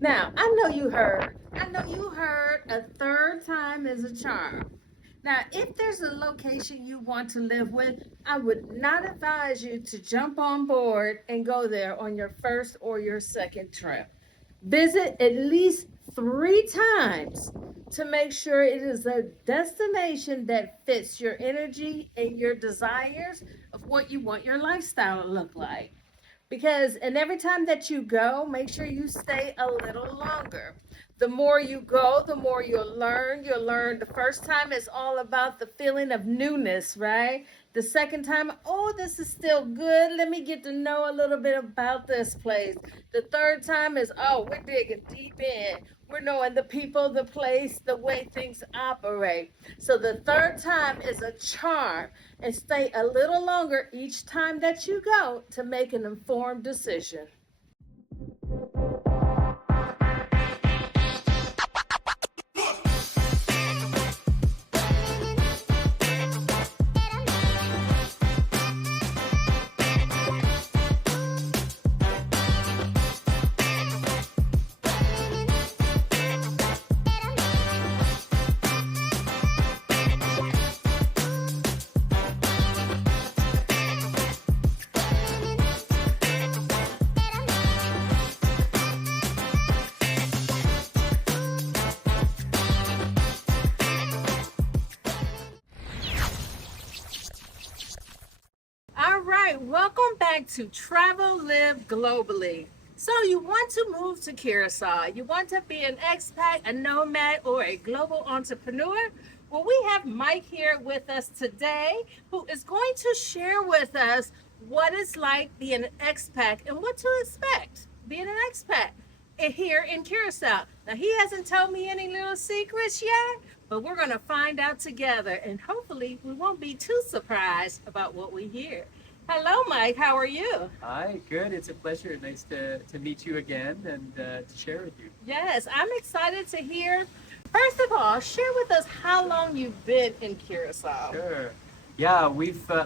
Now, I know you heard a third time is a charm. Now, if there's a location you want to live with, I would not advise you to jump on board and go there on your first or your second trip. Visit at least 3 times to make sure it is a destination that fits your energy and your desires of what you want your lifestyle to look like. Because, and every time that you go, make sure you stay a little longer. The more you go, the more you'll learn. You'll learn the first time it's all about the feeling of newness, right? The second time, oh, this is still good. Let me get to know a little bit about this place. The third time is, oh, we're digging deep in. We're knowing the people, the place, the way things operate. So the third time is a charm, and stay a little longer each time that you go to make an informed decision. All right, welcome back to Travel Live Globally. So, you want to move to Curacao, you want to be an expat, a nomad, or a global entrepreneur? Well, we have Mike here with us today who is going to share with us what it's like being an expat and what to expect being an expat here in Curacao. Now, he hasn't told me any little secrets yet, but we're going to find out together, and hopefully we won't be too surprised about what we hear. Hello, Mike. How are you? Hi, good. It's a pleasure. Nice to meet you again and to share with you. Yes, I'm excited to hear. First of all, share with us how long you've been in Curacao. Sure. Yeah,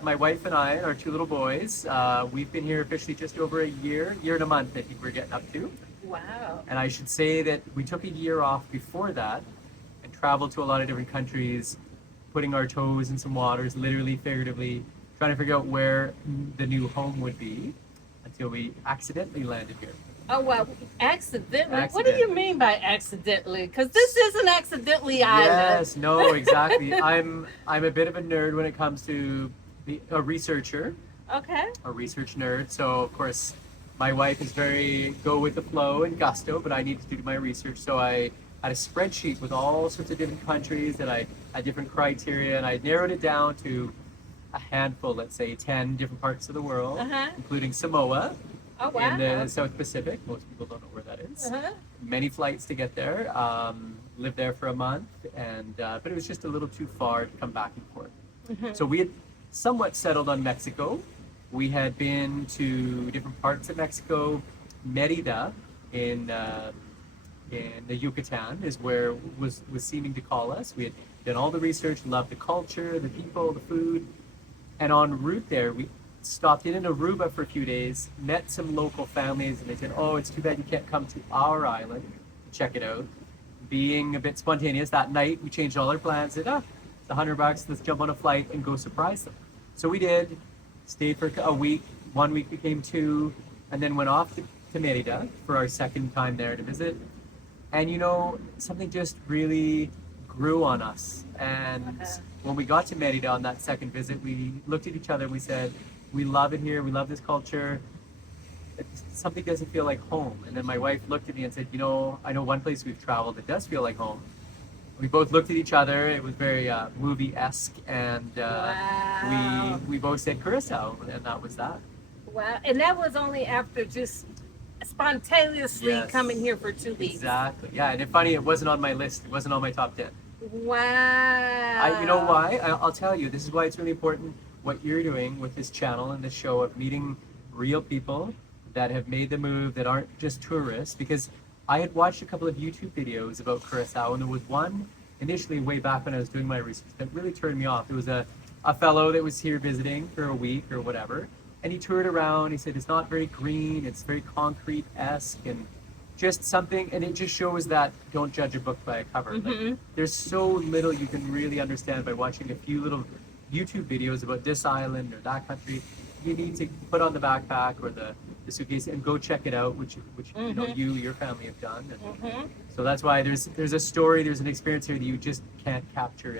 my wife and I, and our two little boys, we've been here officially just over a year and a month, I think we're getting up to. Wow. And I should say that we took a year off before that and traveled to a lot of different countries, putting our toes in some waters, literally, figuratively, trying to figure out where the new home would be until we accidentally landed here. Oh, wow. Accidentally? What do you Accidentally. mean by accidentally? Because this isn't accidentally island. Yes, no, exactly. I'm a bit of a nerd when it comes to a researcher, Okay. a research nerd. So of course, my wife is very go with the flow and gusto, but I needed to do my research. So I had a spreadsheet with all sorts of different countries that I had different criteria, and I narrowed it down to a handful, let's say 10 different parts of the world, Uh-huh. including Samoa Oh, in the wow. South Pacific. Most people don't know where that is. Uh-huh. Many flights to get there. Lived there for a month, and but it was just a little too far to come back and forth. Mhm. So we had somewhat settled on Mexico. We had been to different parts of Mexico. Merida in the Yucatan is where was seeming to call us. We had done all the research, loved the culture, the people, the food, and en route there we stopped in Aruba for a few days, met some local families, and they said, "Oh, it's too bad you can't come to our island to check it out." Being a bit spontaneous, that night we changed all our plans. Said, "Ah, it's $100. Let's jump on a flight and go surprise them." So we did. Stayed for a week. 1 week became two, and then went off to Merida for our second time there to visit. And something just really grew on us. And Uh-huh. when we got to Merida on that second visit, we looked at each other and we said, "We love it here. We love this culture. Something doesn't feel like home." And then my wife looked at me and said, "I know one place we've traveled that does feel like home." We both looked at each other. It was very movie-esque, and Wow. we both said Curacao, and that was that. Wow. And that was only after just spontaneously Yes, coming here for 2 weeks. exactly. Yeah, and it's funny, it wasn't on my list. It wasn't on my top 10. You know Wow. why? I'll tell you. This is why it's really important what you're doing with this channel and this show of meeting real people that have made the move, that aren't just tourists. Because I had watched a couple of YouTube videos about Curacao, and there was one initially way back when I was doing my research that really turned me off. It was a fellow that was here visiting for a week or whatever, and he toured around. He said it's not very green, it's very concrete-esque, and just something, and it just shows that don't judge a book by a cover. Like, there's so little you can really understand by watching a few little YouTube videos about this island or that country. You need to put on the backpack or the suitcase and go check it out, which you know your family have done. And so that's why there's a story, there's an experience here that you just can't capture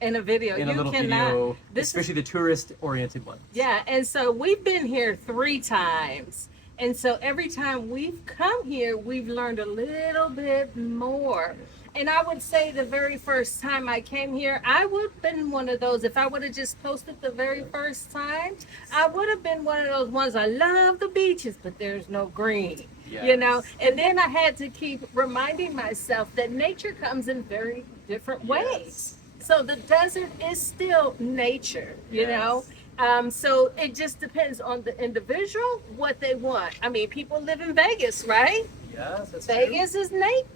In a video, in a you little cannot. video, This especially the tourist-oriented ones. Yeah, and so we've been here 3 times. And so every time we've come here, we've learned a little bit more. And I would say the very first time I came here, I would have been one of those. If I would have just posted the very first time, I would have been one of those ones. I love the beaches, but there's no green, you know? And then I had to keep reminding myself that nature comes in very different ways. So the desert is still nature, you know? So it just depends on the individual, what they want. I mean, people live in Vegas, right? Yes, that's Vegas true.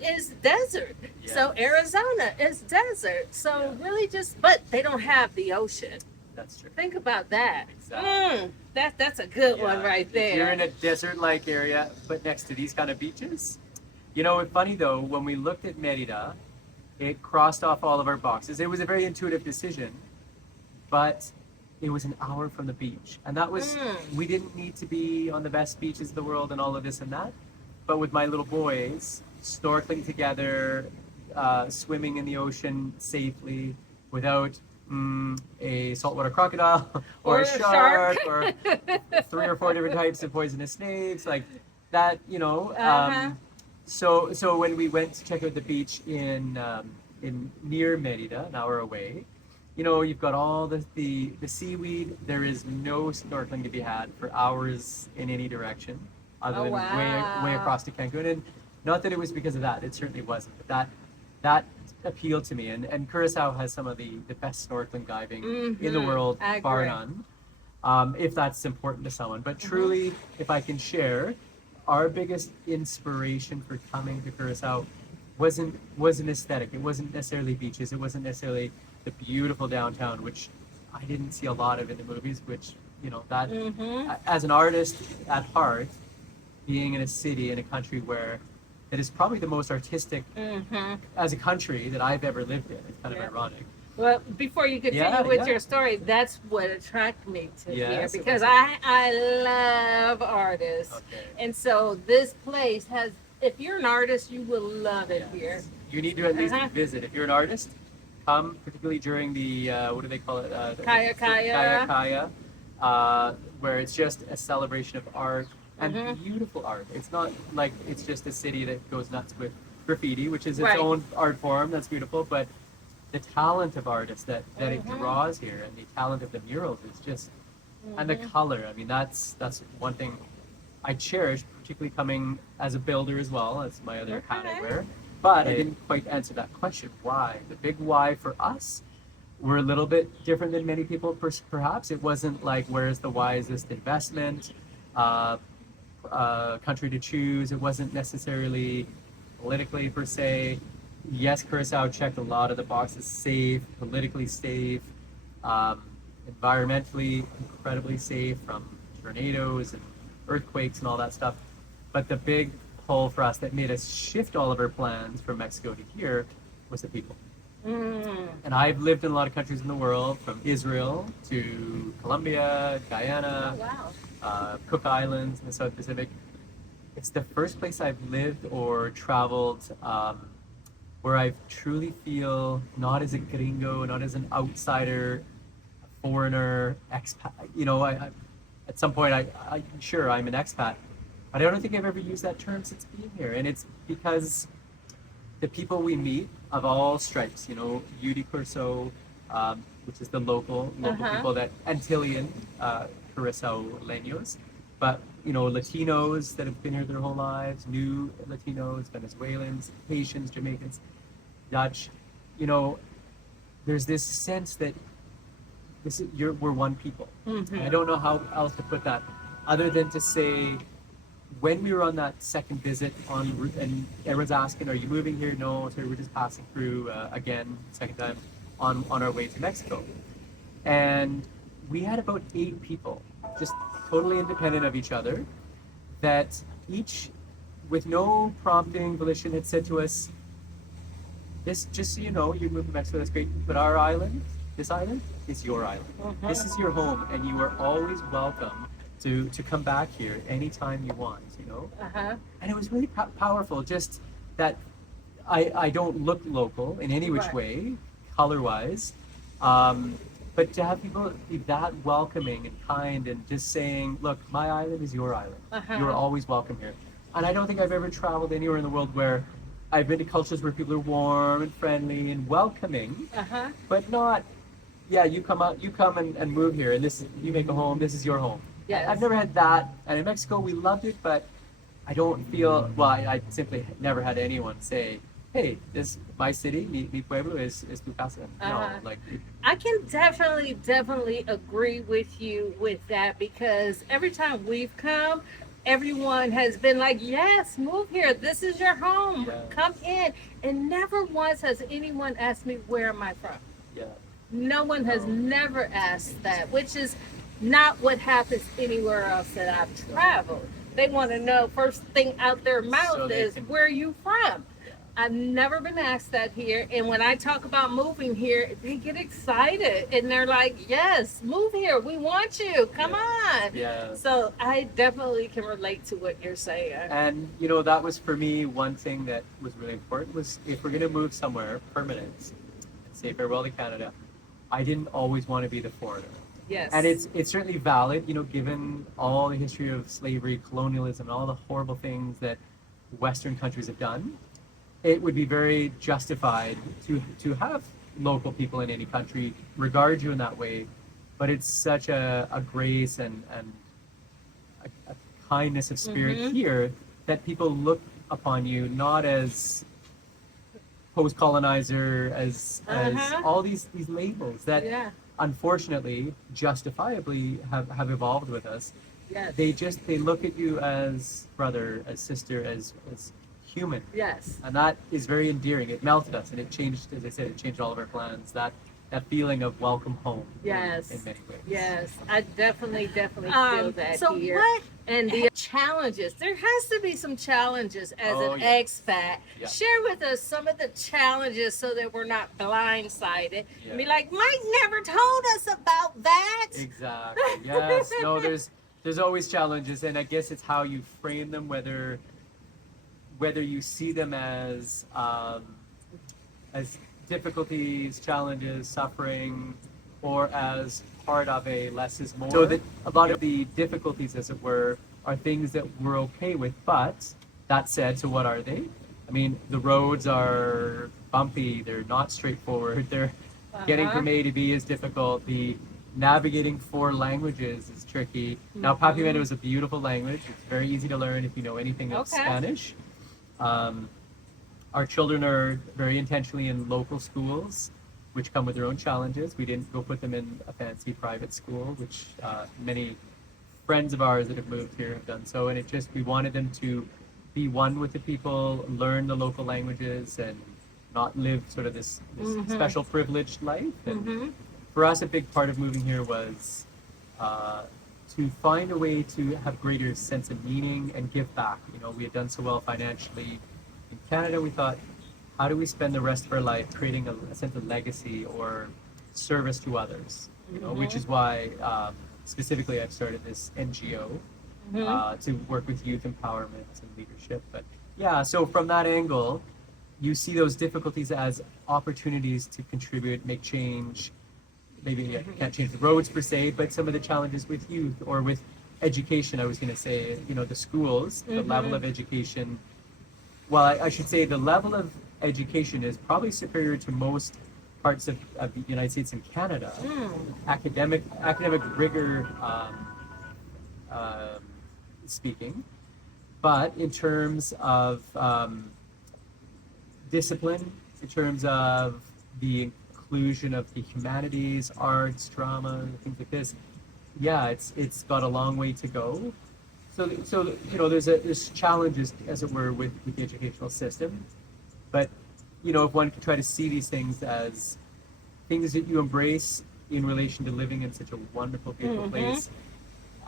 is desert. Yes. So Arizona is desert. So really just, but they don't have the ocean. That's true. Think about that. Exactly. That's a good one right If you're there. in a desert-like area, but next to these kind of beaches, you know, it's funny though, when we looked at Merida, it crossed off all of our boxes. It was a very intuitive decision, but it was an hour from the beach. And that was, we didn't need to be on the best beaches of the world and all of this and that. But with my little boys, snorkeling together, swimming in the ocean safely without a saltwater crocodile or a shark or 3 or 4 different types of poisonous snakes, like that, you know. So when we went to check out the beach in near Merida, an hour away, you know, you've got all the seaweed. There is no snorkeling to be had for hours in any direction, other than way across to Cancun. And not that it was because of that; it certainly wasn't. But that appealed to me. And Curacao has some of the best snorkeling diving in the world, bar none. If that's important to someone, but truly, if I can share, our biggest inspiration for coming to Curacao wasn't aesthetic. It wasn't necessarily beaches. It wasn't necessarily the beautiful downtown, which I didn't see a lot of in the movies. Which, you know, that as an artist at heart, being in a city in a country where it is probably the most artistic as a country that I've ever lived in. It's kind of ironic. Well, before you continue with your story, that's what attracted me to here, because I love artists. Okay. And so this place has, if you're an artist, you will love it here. You need to at least visit. If you're an artist, come, particularly during the, what do they call it? Kaya Kaya. Where it's just a celebration of art and beautiful art. It's not like it's just a city that goes nuts with graffiti, which is its own art form. That's beautiful, but the talent of artists that it draws here, and the talent of the murals is just, and the color. I mean, that's one thing I cherish, particularly coming as a builder as well. That's my other hat I wear. But I didn't quite answer that question. Why? The big why for us, we're a little bit different than many people. Perhaps it wasn't like, where's the wisest investment, country to choose. It wasn't necessarily politically per se. Yes, Curacao checked a lot of the boxes: safe, politically safe, environmentally incredibly safe from tornadoes and earthquakes and all that stuff. But the big pull for us that made us shift all of our plans from Mexico to here was the people. And I've lived in a lot of countries in the world, from Israel to Colombia, Guyana, Cook Islands in the South Pacific. It's the first place I've lived or traveled where I truly feel not as a gringo, not as an outsider, a foreigner, expat. You know, I at some point, sure, I'm an expat, but I don't think I've ever used that term since being here. And it's because the people we meet of all stripes, you know, Yudi Curso, which is the local people, that Antillean Curacao Leños, but, you know, Latinos that have been here their whole lives, new Latinos, Venezuelans, Haitians, Jamaicans, Dutch. You know, there's this sense that we're one people. And I don't know how else to put that, other than to say, when we were on that second visit en route, and everyone's asking, are you moving here? No, so we're just passing through again, second time, on our way to Mexico. And we had about 8 people, just totally independent of each other, that each with no prompting, volition had said to us, "This, just so you know, you moved to Mexico. That's great, but our island, this island, is your island. This is your home, and you are always welcome to come back here anytime you want. You know." Uh-huh. And it was really powerful. Just that I don't look local in any which Right. way, color-wise, but to have people be that welcoming and kind and just saying, "Look, my island is your island. You're always welcome here." And I don't think I've ever traveled anywhere in the world where I've been to cultures where people are warm and friendly and welcoming, Uh-huh. but not, "Yeah, you come out, you come and move here, and you make a home. This is your home." Yes. I've never had that, and in Mexico we loved it, but I don't feel, well, I simply never had anyone say, "Hey, my city, mi pueblo is tu casa." Uh-huh. No, like, I can definitely agree with you with that, because every time we've come, everyone has been like, "Yes, move here. This is your home. Yeah. Come in." And never once has anyone asked me, "Where am I from?" yeah, No one has No. never asked that, which is not what happens anywhere else that I've traveled. They want to know, first thing out their mouth So they is, can- "Where are you from?" yeah. I've never been asked that here. And when I talk about moving here, they get excited and they're like, "Yes, move here. We want you. Come on." Yeah. So I definitely can relate to what you're saying. And that was for me one thing that was really important, was if we're gonna move somewhere permanent and say farewell to Canada, I didn't always want to be the foreigner. Yes. And it's certainly valid, given all the history of slavery, colonialism, and all the horrible things that Western countries have done. It would be very justified to have local people in any country regard you in that way, but it's such a grace and a kindness of spirit here that people look upon you not as post-colonizer, as all these labels that Yeah. unfortunately, justifiably have evolved with us. Yes. They look at you as brother, as sister, as human. Yes. And that is very endearing. It melted us, and it changed, as I said, it changed all of our plans. That feeling of welcome home. Yes. In many ways. Yes, I definitely feel that So here. what And the challenges, there has to be some challenges as Oh, an yeah. expat. Yeah. Share with us some of the challenges so that we're not blindsided. Yeah. And be like, "Mike never told us about that." Exactly. Yes. No, there's always challenges, and I guess it's how you frame them, whether you see them as difficulties, challenges, suffering, or as part of a less is more. So that a lot of the difficulties, as it were, are things that we're okay with. But that said, so what are they? I mean, the roads are bumpy. They're not straightforward. They're getting from A to B is difficult. The navigating 4 languages is tricky. Now, Papiamento is a beautiful language. It's very easy to learn if you know anything of Okay. Spanish. Our children are very intentionally in local schools, which come with their own challenges. We didn't go put them in a fancy private school, which many friends of ours that have moved here have done so. And we wanted them to be one with the people, learn the local languages, and not live sort of this special privileged life. And for us, a big part of moving here was to find a way to have greater sense of meaning and give back. We had done so well financially in Canada. We thought, how do we spend the rest of our life creating a sense of legacy or service to others? Which is why specifically I've started this NGO to work with youth empowerment and leadership. But yeah, so from that angle, you see those difficulties as opportunities to contribute, make change. Maybe you can't change the roads per se, but some of the challenges with youth or with education, I was going to say, the schools, the level of education. Well, I should say the level of education is probably superior to most parts of the United States and Canada. Academic rigor speaking, but in terms of discipline, in terms of the inclusion of the humanities, arts, drama, things like this, yeah, it's got a long way to go. So there's challenges, as it were, with the educational system, but if one could try to see these things as things that you embrace in relation to living in such a wonderful, beautiful place,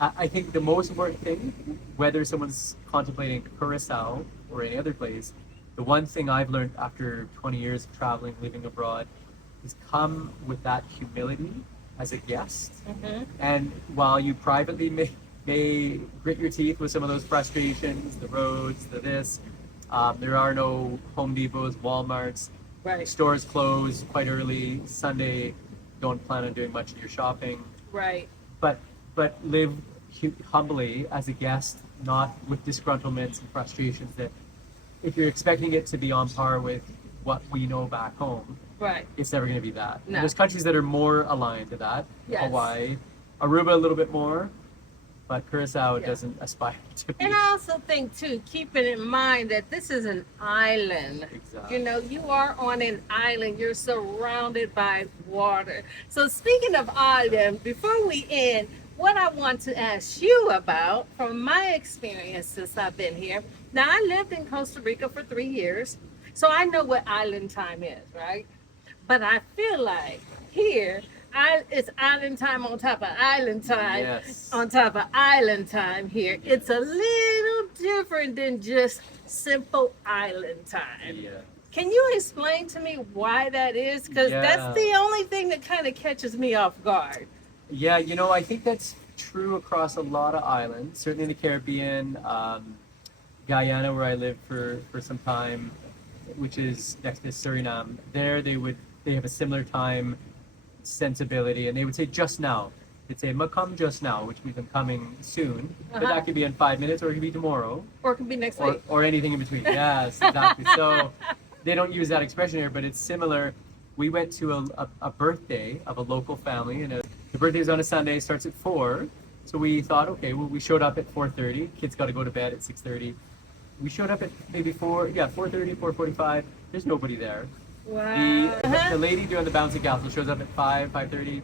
I think the most important thing, whether someone's contemplating Curacao or any other place, the one thing I've learned after 20 years of traveling, living abroad, is come with that humility as a guest. Mm-hmm. And while you privately may grit your teeth with some of those frustrations, the roads, the this, there are no Home Depots, Walmarts, Right. stores close quite early. Sunday, don't plan on doing much of your shopping. Right. But live humbly as a guest, not with disgruntlements and frustrations that if you're expecting it to be on par with what we know back home, Right. it's never going to be that. No. There's countries that are more aligned to that. Yes. Hawaii, Aruba a little bit more, but Curacao Yeah. doesn't aspire to be. And I also think too, keeping in mind that this is an island. Exactly. You know, you are on an island. You're surrounded by water. So speaking of island, before we end, what I want to ask you about from my experience since I've been here. Now I lived in Costa Rica for 3 years, so I know what island time is, right? But I feel like here, it's island time on top of island time, Yes. on top of island time here. It's a little different than just simple island time. Yeah. Can you explain to me why that is? Because Yeah. that's the only thing that kind of catches me off guard. Yeah, I think that's true across a lot of islands, certainly in the Caribbean, Guyana, where I lived for some time, which is next to Suriname. There, they have a similar time sensibility, and they would say just now. They'd say, "Ma come just now," which means I'm coming soon. But Uh-huh. that could be in 5 minutes, or it could be tomorrow, Or it could be next or, week. or anything in between. Yes, exactly. So they don't use that expression here, but it's similar. We went to a birthday of a local family, and the birthday was on a Sunday. Starts at 4, so we thought, okay, well, we showed up at 4:30. Kids got to go to bed at 6:30. We showed up at maybe 4:30, 4:45. There's nobody there. Wow. The lady doing the bouncy castle shows up at 5:30.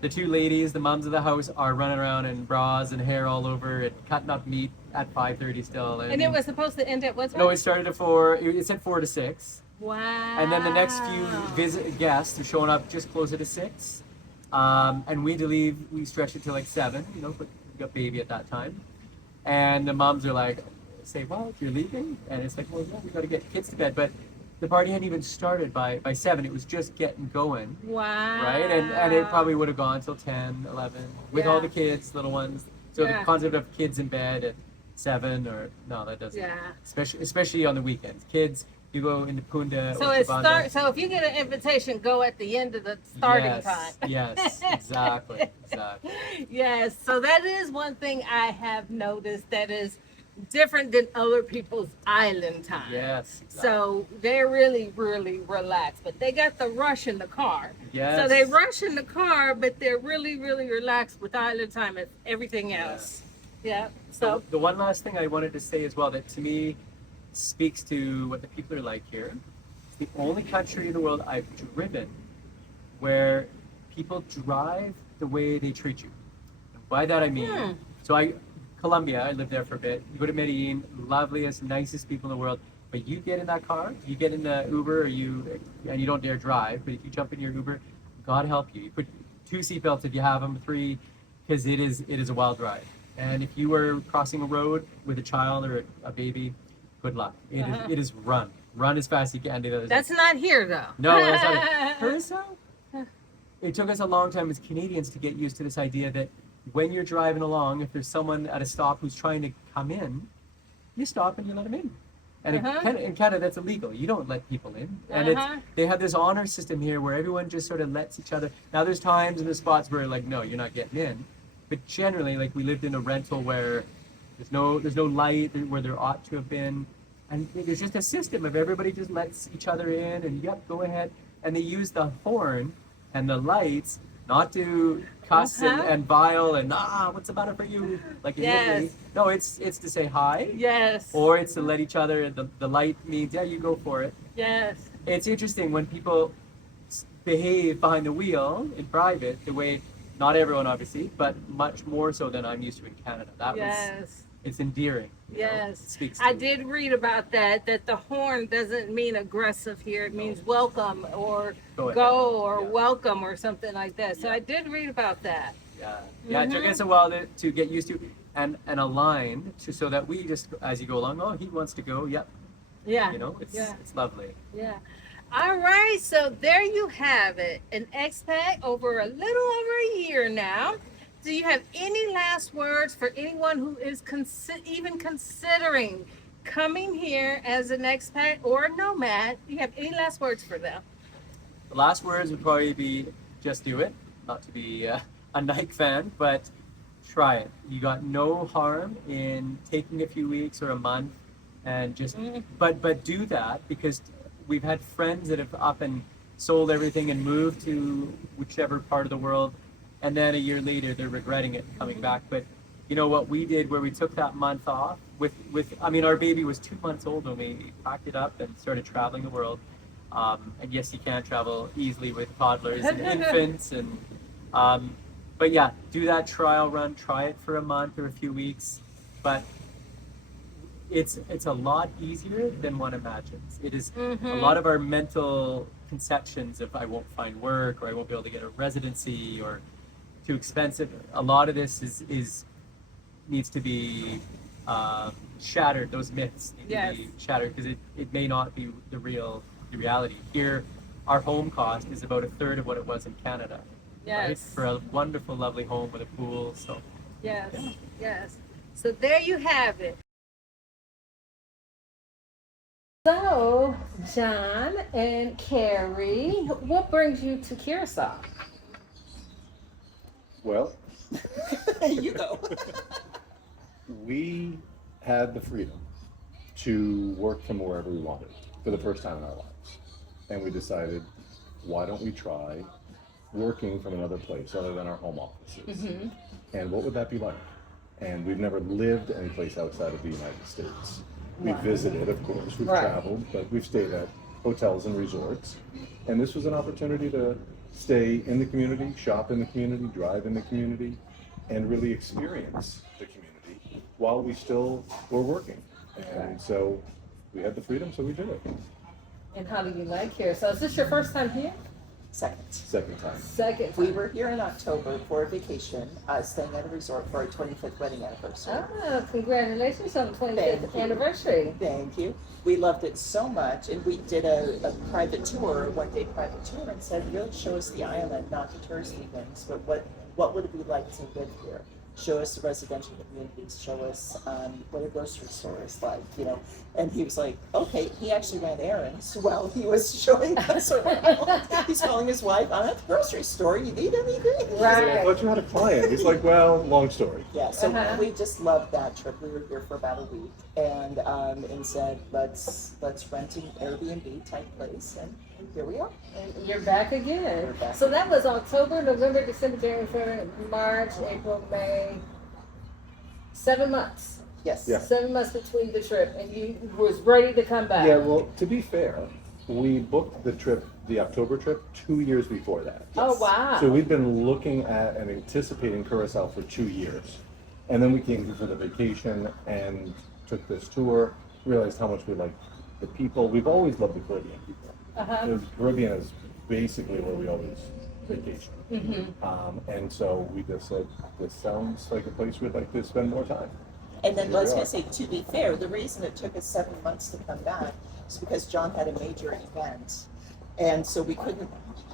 The two ladies, the moms of the house, are running around in bras and hair all over and cutting up meat at 5:30 still. And it was supposed to end at what time? no, it started at 4. It said 4 to 6. Wow. And then the next few guests are showing up just closer to 6. And we had to leave. We stretched it to like 7. But we got baby at that time. And the moms are like, "Say what? You're leaving?" And it's like, "Well, yeah, we got to get kids to bed." But the party hadn't even started by 7. It was just getting going. Wow. Right? And it probably would have gone till 10, 11 with all Yeah. the kids, little ones. So Yeah. the concept of kids in bed at 7 or no, that doesn't. Yeah. Especially on the weekends. Kids, you go into Punda So or it Sabana. So if you get an invitation, go at the end of the starting Yes, time. yes, exactly. Yes. So that is one thing I have noticed that is different than other people's island time. Yes, exactly. So they're really, really relaxed, but they got the rush in the car. Yes. So they rush in the car, but they're really, really relaxed with island time and everything else. Yeah. So the one last thing I wanted to say as well that to me speaks to what the people are like here. It's the only country in the world I've driven where people drive the way they treat you. And by that I mean, Colombia, I lived there for a bit. You go to Medellin, loveliest, nicest people in the world. But you get in that car, you get in the Uber, and you don't dare drive. But if you jump in your Uber, God help you. You put 2 seatbelts if you have them, 3, because it is a wild ride. And if you were crossing a road with a child or a baby, good luck. It is run as fast as you can. that's not here though. No, that's not Curacao? It took us a long time as Canadians to get used to this idea that when you're driving along, if there's someone at a stop who's trying to come in, you stop and you let them in. And in Canada, that's illegal. You don't let people in. And they have this honor system here where everyone just sort of lets each other. Now, there's times and there's spots where like, no, you're not getting in. But generally, like we lived in a rental where there's no light where there ought to have been. And there's just a system of everybody just lets each other in and yep, go ahead. And they use the horn and the lights not to cuss and vile and what's the matter for you? Like in Italy. No, it's to say hi. Yes. Or it's to let each other. The light means you go for it. Yes. It's interesting when people behave behind the wheel in private the way not everyone obviously, but much more so than I'm used to in Canada. It's endearing. Yes. It speaks I to did read about that the horn doesn't mean aggressive here. It means welcome or go or welcome or something like that. So I did read about that. Yeah. It took us a while to get used to and align so that we just, as you go along, oh, he wants to go, yep. Yeah. It's lovely. Yeah. All right. So there you have it. An expat over a little over a year now. Do you have any last words for anyone who is even considering coming here as an expat or a nomad? Do you have any last words for them? The last words would probably be just do it. Not to be a Nike fan, but try it. You got no harm in taking a few weeks or a month and just, but do that, because we've had friends that have up and sold everything and moved to whichever part of the world, and then a year later they're regretting it coming back. But you know what we did, where we took that month off with I mean, our baby was 2 months old when we packed it up and started traveling the world. And yes, you can't travel easily with toddlers and infants, and but yeah, do that trial run. Try it for a month or a few weeks, but it's a lot easier than one imagines. It is a lot of our mental conceptions of I won't find work, or I won't be able to get a residency, or too expensive. A lot of this is needs to be shattered. Those myths need to be shattered, because it may not be the reality. Here, our home cost is about a third of what it was in Canada. Yes. Right? For a wonderful, lovely home with a pool. So yes. So there you have it. So, John and Kerry, what brings you to Curacao? Well, You go. we had the freedom to work from wherever we wanted for the first time in our lives. And we decided, why don't we try working from another place other than our home offices? And what would that be like? And we've never lived any place outside of the United States. We've visited, of course, we've traveled, but we've stayed at hotels and resorts. And this was an opportunity to stay in the community, shop in the community, drive in the community, and really experience the community while we still were working. And so we had the freedom, so we did it. And how do you like Curacao? Is this your first time here? Second time. Second. We were here in October for a vacation, staying at a resort for our 25th wedding anniversary. Oh, congratulations on the 25th Thank you. anniversary. Thank you. We loved it so much, and we did a private tour, a one-day private tour, and said, really show us the island, not the touristy things, but what would it be like to live here? Show us the residential communities, show us what a grocery store is like, you know. And he was like, okay, he actually ran errands while he was showing us around. He's calling his wife, I'm at the grocery store, you need anything? He's like, I thought you had a client. He's like, well, long story. Yeah, so we just loved that trip. We were here for about a week, and said, let's rent an Airbnb type place, and here we are. And you're back again. We're back. So that was October, November, December, January, February, March, April, May. 7 months. Yes. Yeah. 7 months between the trip, and you was ready to come back. Yeah, well, to be fair, we booked the trip, the October trip, 2 years before that. Oh, wow. So we've been looking at and anticipating Curacao for 2 years. And then we came here for the vacation and took this tour, realized how much we liked the people. We've always loved the Caribbean people. The Caribbean is basically where we always vacation. And so we just said, this sounds like a place we'd like to spend more time. And then Here I was we going are. to say, to be fair, the reason it took us 7 months to come back is because John had a major event. And so we couldn't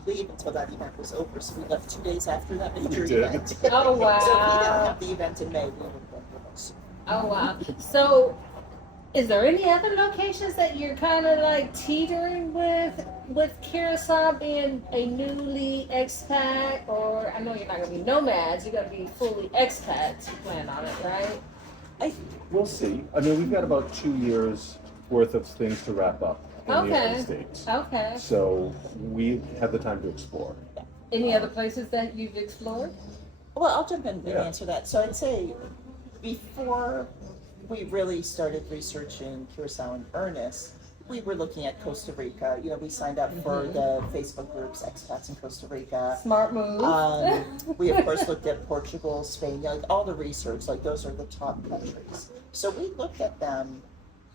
leave until that event was over. So we left 2 days after that major We did. event. Oh, wow. So if we didn't have the event in May, we would have been here soon. Oh, wow. So, is there any other locations that you're kind of like teetering with Curacao being a newly expat? Or I know you're not going to be nomads, you're going to be fully expats. You plan on it, right? We'll see. I mean, we've got about 2 years worth of things to wrap up in the United States. Okay. So we have the time to explore. Any other places that you've explored? Well, I'll jump in and Yeah. answer that. So I'd say before we really started researching Curacao in earnest, we were looking at Costa Rica. You know, we signed up for the Facebook groups, Expats in Costa Rica. Smart move. We of course looked at Portugal, Spain, you know, like all the research, like those are the top countries. So we looked at them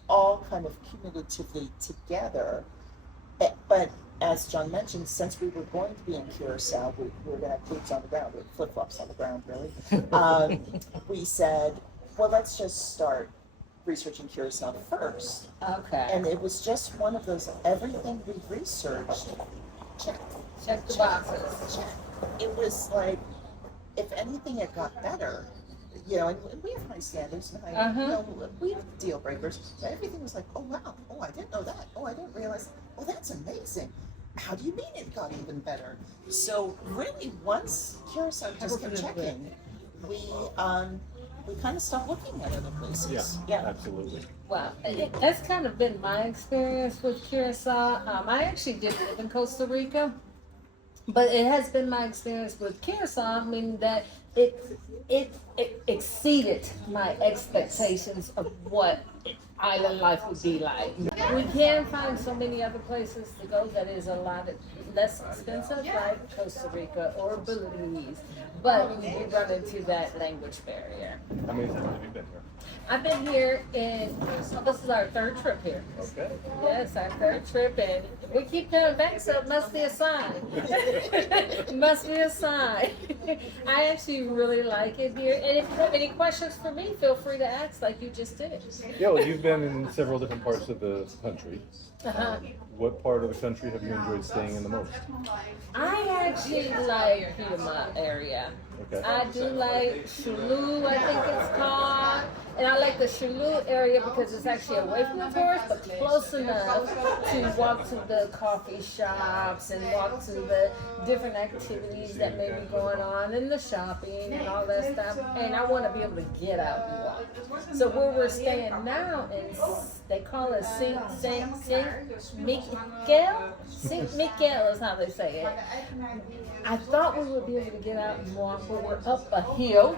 all kind of cumulatively together, but as John mentioned, since we were going to be in Curacao, we were going to have boots on the ground, with flip-flops on the ground, really. We said, well, let's just start researching Curacao first. Okay. And it was just one of those, everything we researched, check. Check the boxes. Check. It was like, if anything, it got better. You know, and we have high standards and high, you know, we have deal breakers. But everything was like, oh wow, oh I didn't know that, oh I didn't realize, oh that's amazing. How do you mean it got even better? So really, once Curacao just kept checking, we kind of stopped looking at other places. Yeah, absolutely. Well, that's kind of been my experience with Curacao. I actually did live in Costa Rica, but it has been my experience with Curacao, meaning that it exceeded my expectations of what island life would be like. We can find so many other places to go that is a lot less expensive, like Costa Rica or Belize, but we do run into that language barrier. How many times have you been here? I've been here this is our third trip here. Okay. Yes, our third trip, and we keep coming back, so it must be a sign. It must be a sign. I actually really like it here, and if you have any questions for me, feel free to ask like you just did. Yeah, well, you've been in several different parts of the country. Uh-huh. What part of the country have you enjoyed staying in the most? I actually like Pima area. Okay. I do like Shulu, I think it's called. And I like the Shulu area because it's actually away from the tourists, but close enough to walk to the coffee shops and walk to the different activities that may be going on and the shopping and all that stuff. And I want to be able to get out and walk. So where we're staying now is, they call it Saint Miguel is how they say it. I thought we would be able to get out and walk, but we're up a hill.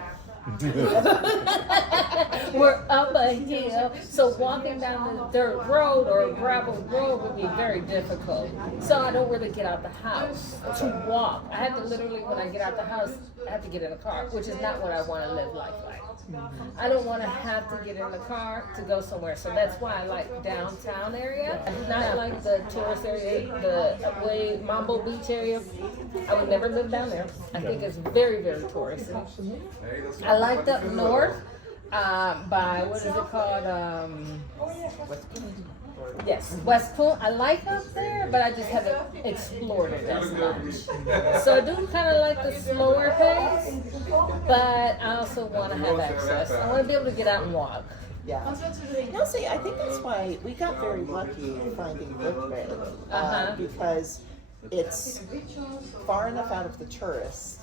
We're up a hill, so walking down the dirt road or a gravel road would be very difficult. So I don't really get out the house to walk. I have to literally, when I get out the house, I have to get in a car, which is not what I want to live life like. I don't want to have to get in the car to go somewhere, so that's why I like downtown area. I do not like the tourist area, the way Mambo Beach area. I would never live down there. I think it's very, very touristy. I liked up north by, what is it called? Yes, West Point. I like up there, but I just haven't explored it as much. So I do kind of like the slower pace, but I also want to have access. I want to be able to get out and walk. Yeah. No, see, I think that's why we got very lucky finding Brookbay, because it's far enough out of the tourist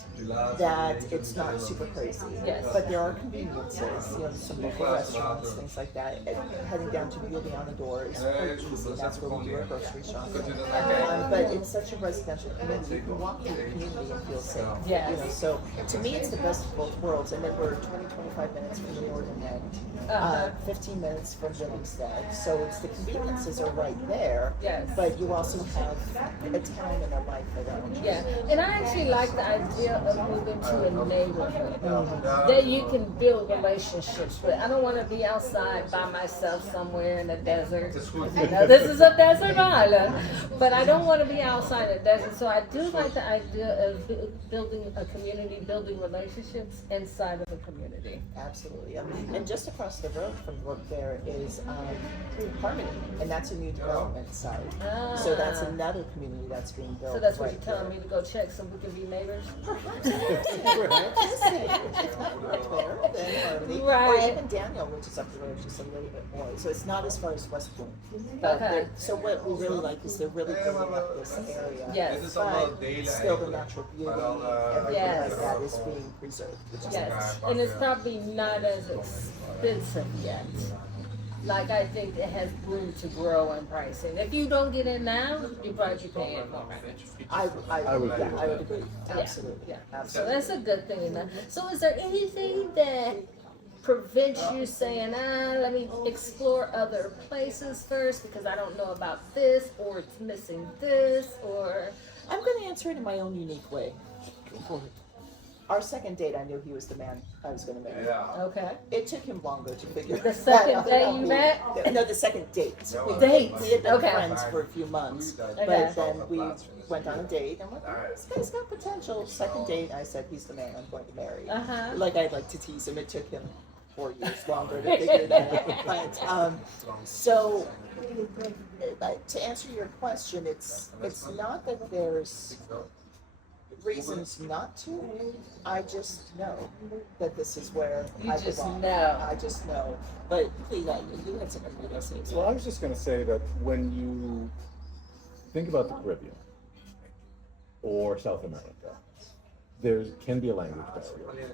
that it's not super crazy. Yes. But there are conveniences, you know, some local restaurants, things like that. And heading down to Juliana Door is quite easy. That's where we do our grocery shopping. But it's such a residential community. You can walk through the community and feel safe. Yes. You know, so to me, it's the best of both worlds. And then we're 20-25 minutes from the northern end, 15 minutes from Billingstead. So it's the conveniences are right there. Yes. But you also have a town and a life around you. Yeah, and I actually like the idea of moving to a neighborhood that you can build relationships with. I don't want to be outside by myself somewhere in the desert. I know this is a desert island, but I don't want to be outside in the desert. So I do like the idea of building a community, building relationships inside of a community. Absolutely. And just across the road from work there is Harmony, and that's a new development site. So that's another community that's being built. So that's what right you're telling there. me to go check so we can be neighbors? It's not much better than Harmony. Or Right. even Daniel, which is up the road just a little bit more. So it's not as far as West Point. Okay. So what we really like is they're really building up this area. Yes. But still the natural beauty, everything Yes. like that is being preserved, which is Yes, nice. and it's probably not as expensive yet. Like, I think it has room to grow in pricing. If you don't get in now, you probably be paying more. I would agree. I would agree. Yeah, Absolutely. yeah. So Absolutely. that's a good thing. So is there anything that prevents you saying, let me explore other places first because I don't know about this, or it's missing this, or... I'm going to answer it in my own unique way. Our second date, I knew he was the man I was going to marry. Okay. It took him longer to figure The that second out. day you met? No, the second date. Date. We had been Okay. friends for a few months, Okay. but then we went on a date and went, oh, this guy's got potential. Second date, I said, he's the man I'm going to marry. Uh-huh. Like, I'd like to tease him. It took him 4 years longer to figure that out. But, so, to answer your question, it's not that there's reasons not to. I just know that this is where You I just belong. know. I just know. But please, you had something to say. Well, I was just going to say that when you think about the Caribbean or South America, there can be a language barrier.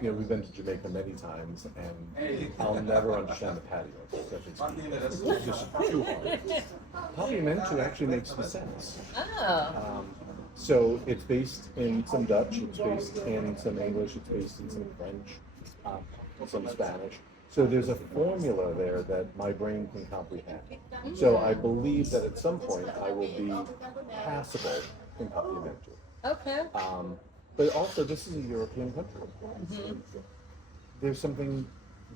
We've been to Jamaica many times, and I'll never understand the patio that they speak. It's just too hard. Parliamento actually makes some sense. Oh. So it's based in some Dutch, it's based in some English, it's based in some French, some Spanish. So there's a formula there that my brain can comprehend. So I believe that at some point I will be passable in Parliamento. Okay. But also, this is a European country. There's something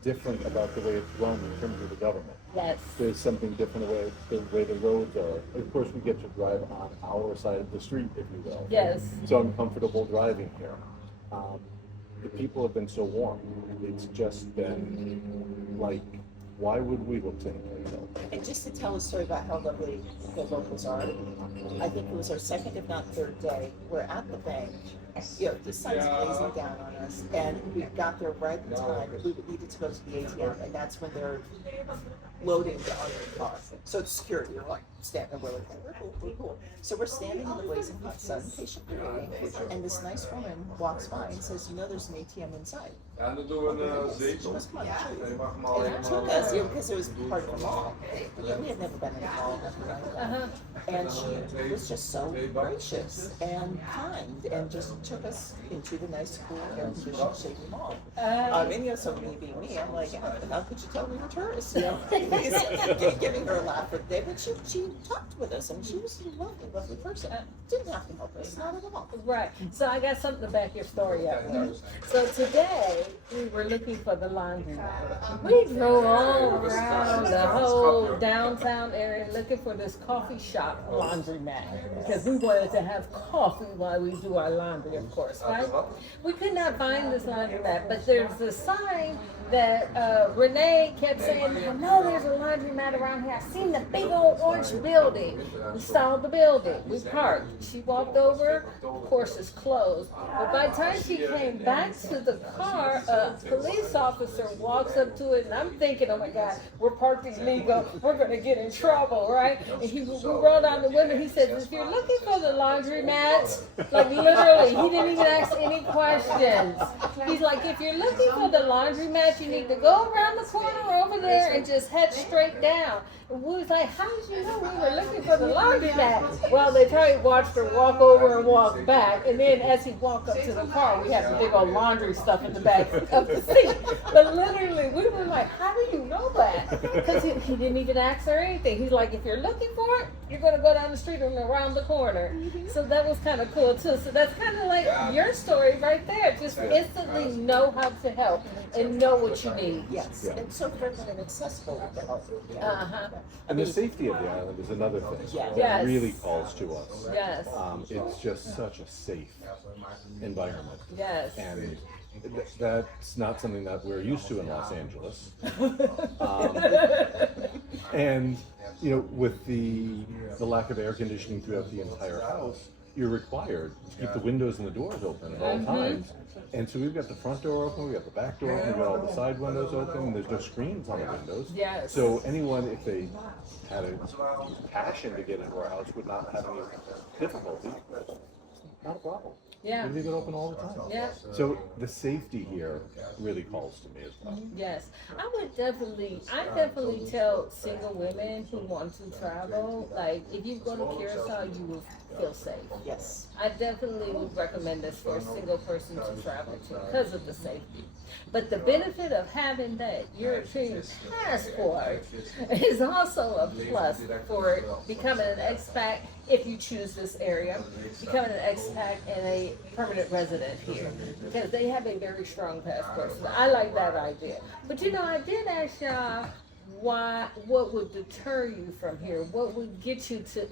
different about the way it's run in terms of the government. Yes. There's something different about the way the roads are. Of course, we get to drive on our side of the street, if you will. Yes. So I'm comfortable driving here. The people have been so warm. It's just been like, why would we look to anyplace else? And just to tell a story about how lovely the locals are, I think it was our second, if not third day. We're at the bank. The sun's blazing down on us, and we got there right in time. We needed to go to the ATM, and that's when they're loading the other car. So it's security. You're like standing, we're like, we're cool, we're cool. So we're standing in the blazing hot sun, patiently waiting, and this nice woman walks by and says, there's an ATM inside. She must come on, and it took us, because it was part of the mall. We had never been in a mall, nothing like that. And she was just so gracious and kind, and just took us into the nice, cool, air-conditioned, shady mall. So me being me, I'm like, how could you tell we were tourists? Giving her a laugh for the day, but she talked with us, and she was a lovely, lovely person. Didn't have to help us, not at all. Right. So I got something to back your story up with. So today we were looking for the laundromat. We drove all around the whole downtown area looking for this coffee shop laundromat because we wanted to have coffee while we do our laundry, of course, right? We could not find this laundromat, but there's a sign that Renee kept saying, I know there's a laundromat around here. I seen the big old orange building. We saw the building. We parked. She walked over. Of course, it's closed. But by the time she came back to the car, a police officer walks up to it, and I'm thinking, oh my God, we're parked illegal. We're going to get in trouble, right? And we rolled down the window. He said, if you're looking for the laundromat, like literally, he didn't even ask any questions. He's like, if you're looking for the laundromat, you need to go around the corner over there and just head straight down. And we was like, how did you know we were looking for the laundromat? Well, they probably watched her walk over and walk back. And then as he walked up to the car, we had the big old laundry stuff in the back of the seat. But literally, we were like, how do you know that? Because he didn't even ask her anything. He's like, if you're looking for it, you're going to go down the street and around the corner. So that was kind of cool, too. So that's kind of like your story right there. Just instantly know how to help and know what you need. Yes, Yeah. and so friendly and accessible with the help. Uh-huh. And the safety of the island is another thing that Yes. really calls to us. Yes. It's just such a safe environment. Yes. And that's not something that we're used to in Los Angeles. And with the lack of air conditioning throughout the entire house, you're required to keep the windows and the doors open at all times. And so we've got the front door open, we've got the back door open, we've got all the side windows open, and there's no screens on the windows. Yes. So anyone, if they had a passion to get into our house, would not have any difficulty. Not a problem. Yeah. We leave it open all the time. Yeah. So the safety here really calls to me as well. Yes, I definitely tell single women who want to travel, like if you go to Curacao, you will feel safe. Yes. I definitely would recommend this for a single person to travel to because of the safety. But the benefit of having that European passport is also a plus for becoming an expat if you choose this area, becoming an expat and a permanent resident here, because they have a very strong passport. So I like that idea. But you know, I did ask y'all what would deter you from here? What would get you to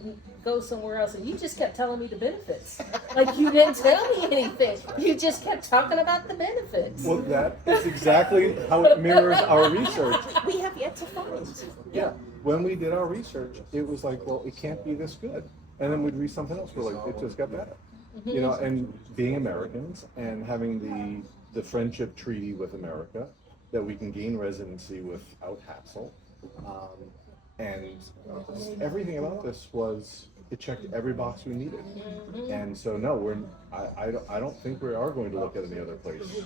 go somewhere else? And you just kept telling me the benefits. Like you didn't tell me anything. You just kept talking about the benefits. Well, that is exactly how it mirrors our research. We have yet to find. Yeah, when we did our research, it was like, well, it can't be this good. And then we'd read something else, we're like, it just got better. You know, and being Americans and having the friendship treaty with America, that we can gain residency without hassle. And everything about this was, it checked every box we needed. And so, no, I don't think we are going to look at any other place to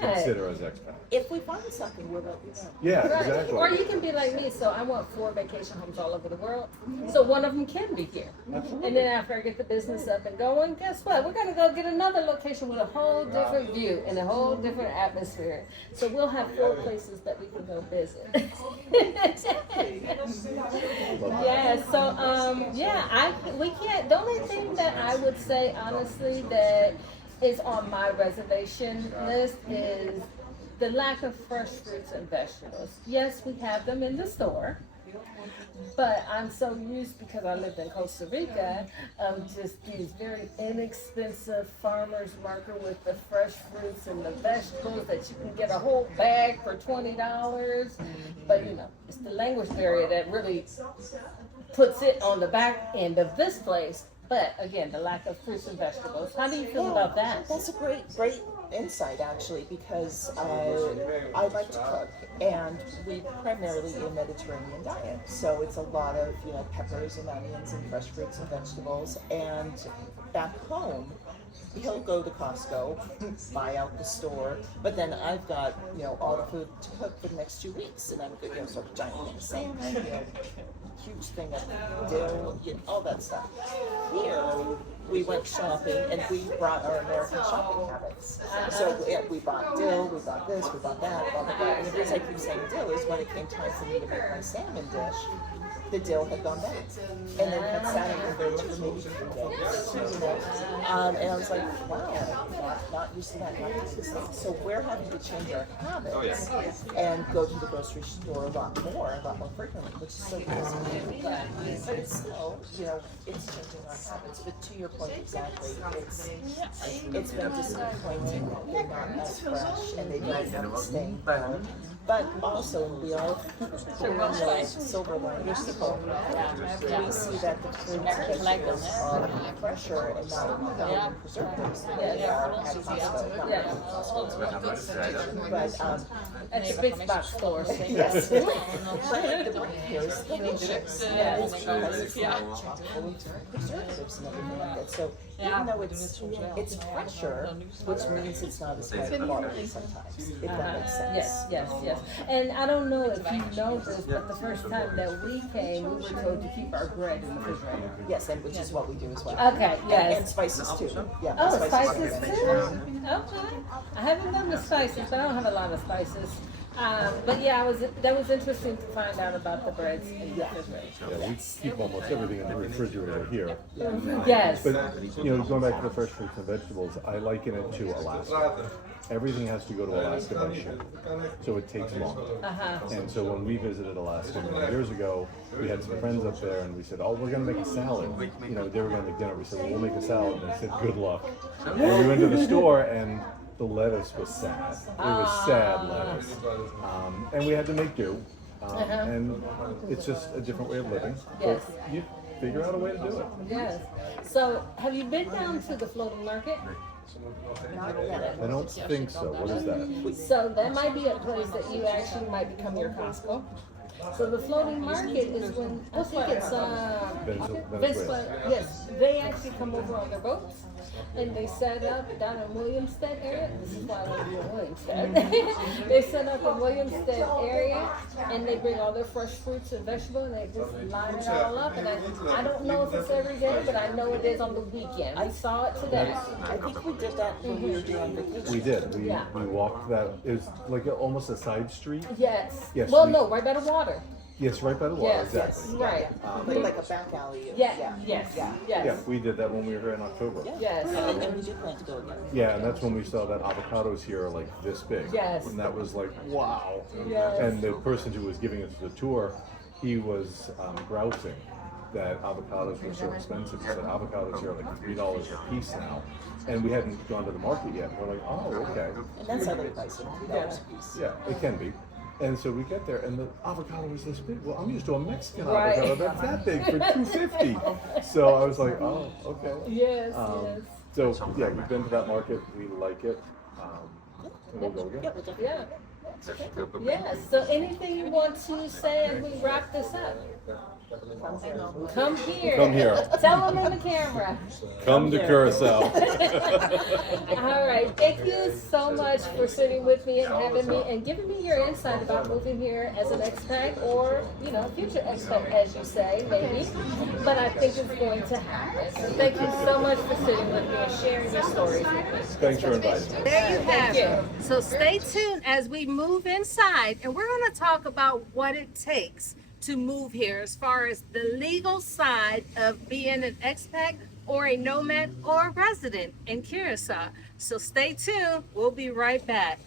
consider as expat. If we find something, we'll let you know. Yeah, Right. exactly. Or you can be like me, so I want 4 vacation homes all over the world. So one of them can be here. And then after I get the business up and going, guess what? We're gonna go get another location with a whole different view and a whole different atmosphere. So we'll have 4 places that we can go visit. Yeah, so we can't, the only thing that I would say honestly that is on my reservation list is the lack of fresh fruits and vegetables. Yes, we have them in the store, but I'm so used, because I lived in Costa Rica, just these very inexpensive farmers market with the fresh fruits and the vegetables that you can get a whole bag for $20. But you know, it's the language barrier that really puts it on the back end of this place. But again, the lack of fruits and vegetables. How do you feel about that? That's a great insight, actually, because I like to cook, and we primarily eat a Mediterranean diet. So it's a lot of, you know, peppers and onions and fresh fruits and vegetables. And back home, he'll go to Costco, buy out the store, but then I've got, you know, all the food to cook for the next 2 weeks, and I'm going to, you know, sort of giant thing of salmon, you know, huge thing of dill, you know, all that stuff. Here, we went shopping and we brought our American shopping habits. So we bought dill, we bought this, we bought that, blah, blah, blah. And the reason I keep saying dill is when it came time for me to make my salmon dish, the dill had gone down. And then had sat in the fridge for maybe 3 days. You know? And I was like, wow, not used to that, not used to this thing. So we're having to change our habits and go to the grocery store a lot more frequently, which is so easy. But it's still, you know, it's changing our habits. But to your point exactly, it's been disappointing that they're not as fresh and they don't have the staying power. But also, we are silver linings. We see that the fruits and vegetables are fresher and not covered in preservatives than they are at Costco. Not at Costco, but At the big box stores. yes. But the bread here is delicious. It's because it's not chock full of preservatives and everything like that. So even though it's fresher, which means it's not as high quality sometimes, if that makes sense. Yes. And I don't know if you know this, but the first time that we came, we were told to keep our bread in the refrigerator. Yes, and which is what we do as well. Okay, And yes. spices too. Yeah. Oh, spices are too? Okay. I haven't done the spices, but I don't have a lot of spices. But yeah, that was interesting to find out about the breads in the refrigerator. Yeah, we keep almost everything in the refrigerator here. Yes. But, you know, going back to the fresh fruits and vegetables, I liken it to Alaska. Everything has to go to Alaska by ship, so it takes longer. And so when we visited Alaska many years ago, we had some friends up there, and we said, "Oh, we're going to make a salad." You know, they were going to make dinner. We said, "Well, we'll make a salad," and they said, "Good luck." And we went to the store, and the lettuce was sad. It was sad lettuce, and we had to make do. And it's just a different way of living. Yes. But you figure out a way to do it. Yes. So, have you been down to the floating market? Not yet. I don't think so. What is that? So that might be a place that you actually might become your Costco. So the floating market is when, I think it's Venezuela. Yes, they actually come over on their boats and they set up down in Williamstead area. This is why I want to be in Williamstead. They set up in Williamstead area and they bring all their fresh fruits and vegetables and they just line it all up. And I don't know if it's every day, but I know it is on the weekend. I saw it today. I think we did that when we were doing vacation. We did. We Yeah. walked that. It was like almost a side street. Yes. Yes, Well, we- no, right by the water. Yes, right by the water, Yes, exactly. right. Like a back alley. Yeah, yes, Yeah. yes. Yeah, we did that when we were here in October. Yeah. Yes. And we do plan to go again. Yeah, and that's when we saw that avocados here are like this big. Yes. And that was like, wow. Yes. And the person who was giving us the tour, he was grousing that avocados were so expensive. He said avocados here are like $3 a piece now. And we hadn't gone to the market yet. We're like, oh, okay. And that's how they price it, $3 a piece. Yeah, it can be. And so we get there, and the avocado was this big. Well, I'm used to a Mexican Right. avocado that's that big for $2.50. So I was like, oh, okay. Yes, Um, yes. So yeah, we've been to that market. We like it. And we'll go again. Yeah, we'll definitely. Yeah. Yes. So anything you want to say as we wrap this up? Come here. Come here. Tell them in the camera. Come to Curacao. All right. Thank you so much for sitting with me and having me and giving me your insight about moving here as an expat or, you know, future expat, as you say, maybe. But I think it's going to happen. So thank you so much for sitting with me and sharing your stories with me. Thanks for inviting me. There you have it. So stay tuned as we move inside, and we're going to talk about what it takes to move here as far as the legal side of being an expat or a nomad or a resident in Curacao. So stay tuned. We'll be right back.